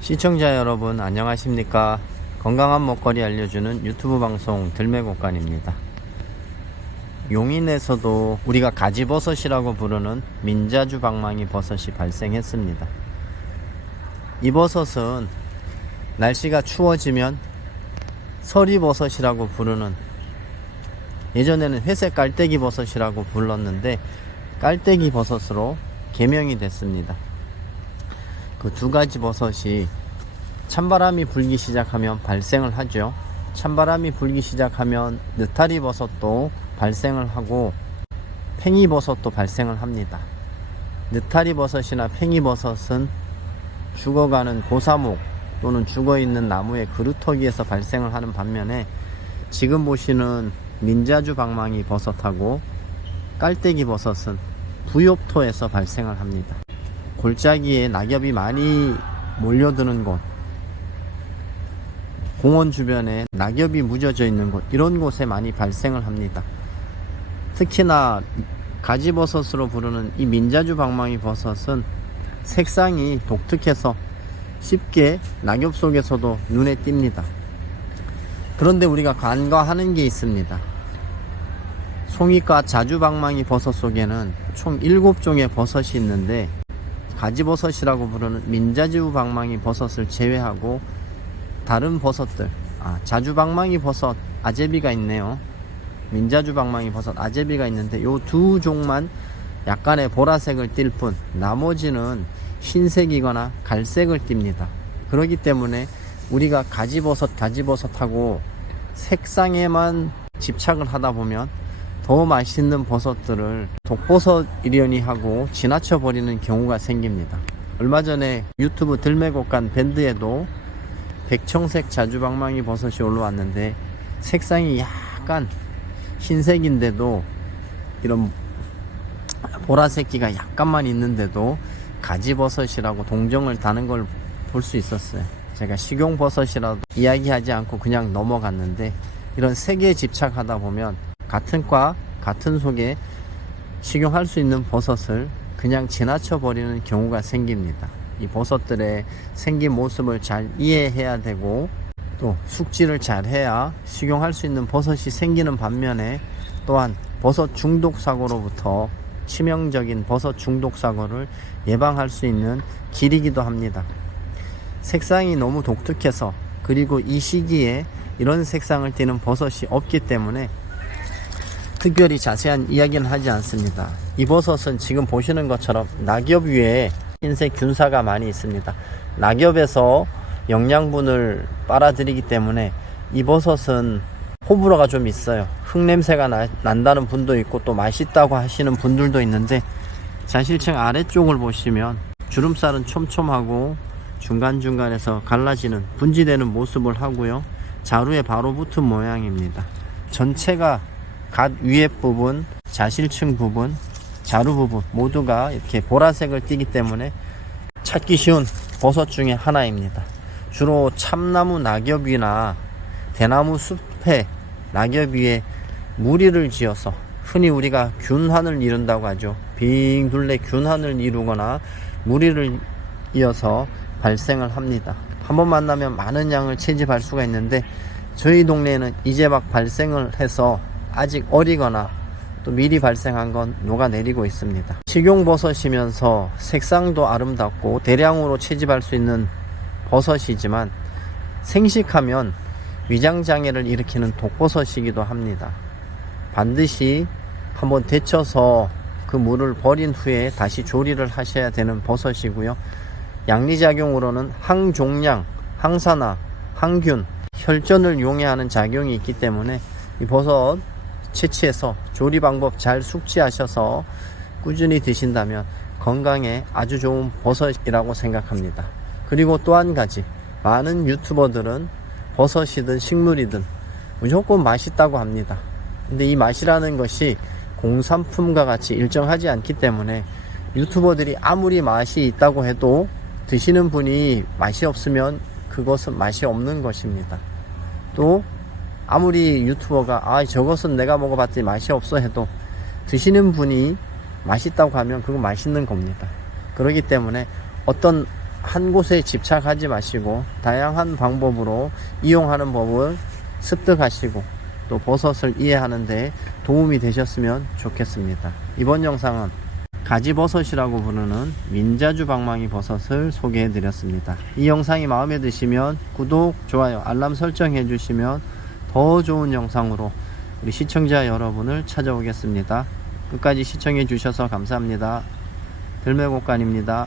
시청자 여러분 안녕하십니까? 건강한 먹거리 알려주는 유튜브 방송 들매곡간입니다. 용인에서도 우리가 가지버섯이라고 부르는 민자주 방망이 버섯이 발생했습니다. 이 버섯은 날씨가 추워지면 서리버섯이라고 부르는 예전에는 회색 깔때기 버섯이라고 불렀는데 깔때기 버섯으로 개명이 됐습니다 그 두 가지 버섯이 찬바람이 불기 시작하면 발생을 하죠. 찬바람이 불기 시작하면 느타리 버섯도 발생을 하고 팽이 버섯도 발생을 합니다. 느타리 버섯이나 팽이 버섯은 죽어가는 고사목 또는 죽어 있는 나무의 그루터기에서 발생을 하는 반면에 지금 보시는 민자주 방망이 버섯하고 깔때기 버섯은 부엽토에서 발생을 합니다. 골짜기에 낙엽이 많이 몰려드는 곳, 공원 주변에 낙엽이 묻어져 있는 곳, 이런 곳에 많이 발생을 합니다. 특히나 가지버섯으로 부르는 이 민자주 방망이 버섯은 색상이 독특해서 쉽게 낙엽 속에서도 눈에 띕니다. 그런데 우리가 간과하는 게 있습니다. 송이과 자주방망이 버섯 속에는 총 7종의 버섯이 있는데 가지버섯이라고 부르는 민자지우 방망이 버섯을 제외하고 다른 버섯들. 아, 자주방망이 버섯 아제비가 있네요. 민자주 방망이 버섯 아제비가 있는데 요 두 종만 약간의 보라색을 띌 뿐 나머지는 흰색이거나 갈색을 띱니다. 그렇기 때문에 우리가 가지버섯 가지버섯하고 색상에만 집착을 하다 보면 더 맛있는 버섯들을 독버섯이려니 하고 지나쳐 버리는 경우가 생깁니다. 얼마 전에 유튜브 들매곡간 밴드에도 백청색 자주방망이 버섯이 올라왔는데 색상이 약간 흰색인데도 이런 보라색기가 약간만 있는데도 가지버섯이라고 동정을 다는 걸 볼 수 있었어요. 제가 식용버섯이라도 이야기하지 않고 그냥 넘어갔는데 이런 색에 집착하다 보면 같은 과 같은 속에 식용할 수 있는 버섯을 그냥 지나쳐 버리는 경우가 생깁니다. 이 버섯들의 생긴 모습을 잘 이해해야 되고 또 숙지를 잘 해야 식용할 수 있는 버섯이 생기는 반면에 또한 버섯 중독 사고로부터 치명적인 버섯 중독 사고를 예방할 수 있는 길이기도 합니다. 색상이 너무 독특해서 그리고 이 시기에 이런 색상을 띠는 버섯이 없기 때문에 특별히 자세한 이야기는 하지 않습니다. 이 버섯은 지금 보시는 것처럼 낙엽 위에 흰색 균사가 많이 있습니다. 낙엽에서 영양분을 빨아들이기 때문에 이 버섯은 호불호가 좀 있어요. 흙냄새가 나, 난다는 분도 있고 또 맛있다고 하시는 분들도 있는데 자실층 아래쪽을 보시면 주름살은 촘촘하고 중간중간에서 갈라지는 분지되는 모습을 하고요. 자루에 바로 붙은 모양입니다. 전체가 갓 위에 부분, 자실층 부분, 자루 부분 모두가 이렇게 보라색을 띠기 때문에 찾기 쉬운 버섯 중에 하나입니다. 주로 참나무 낙엽이나 대나무 숲에 낙엽 위에 무리를 지어서 흔히 우리가 균환을 이룬다고 하죠. 빙 둘레 균환을 이루거나 무리를 이어서 발생을 합니다. 한 번 만나면 많은 양을 채집할 수가 있는데 저희 동네에는 이제 막 발생을 해서 아직 어리거나 또 미리 발생한 건 녹아내리고 있습니다. 식용버섯이면서 색상도 아름답고 대량으로 채집할 수 있는 버섯이지만 생식하면 위장장애를 일으키는 독버섯이기도 합니다. 반드시 한번 데쳐서 그 물을 버린 후에 다시 조리를 하셔야 되는 버섯이고요. 양리작용으로는 항종양, 항산화, 항균, 혈전을 용해하는 작용이 있기 때문에 이 버섯 채취해서 조리 방법 잘 숙지하셔서 꾸준히 드신다면 건강에 아주 좋은 버섯이라고 생각합니다. 그리고 또 한 가지 많은 유튜버들은 버섯이든 식물이든 무조건 맛있다고 합니다. 근데 이 맛이라는 것이 공산품과 같이 일정하지 않기 때문에 유튜버들이 아무리 맛이 있다고 해도 드시는 분이 맛이 없으면 그것은 맛이 없는 것입니다. 또 아무리 유튜버가 아 저것은 내가 먹어봤더니 맛이 없어 해도 드시는 분이 맛있다고 하면 그건 맛있는 겁니다. 그렇기 때문에 어떤 한 곳에 집착하지 마시고 다양한 방법으로 이용하는 법을 습득하시고 또 버섯을 이해하는데 도움이 되셨으면 좋겠습니다. 이번 영상은 가지버섯이라고 부르는 민자주 방망이 버섯을 소개해 드렸습니다. 이 영상이 마음에 드시면 구독, 좋아요, 알람 설정해 주시면 더 좋은 영상으로 우리 시청자 여러분을 찾아오겠습니다. 끝까지 시청해 주셔서 감사합니다. 들매곡간입니다.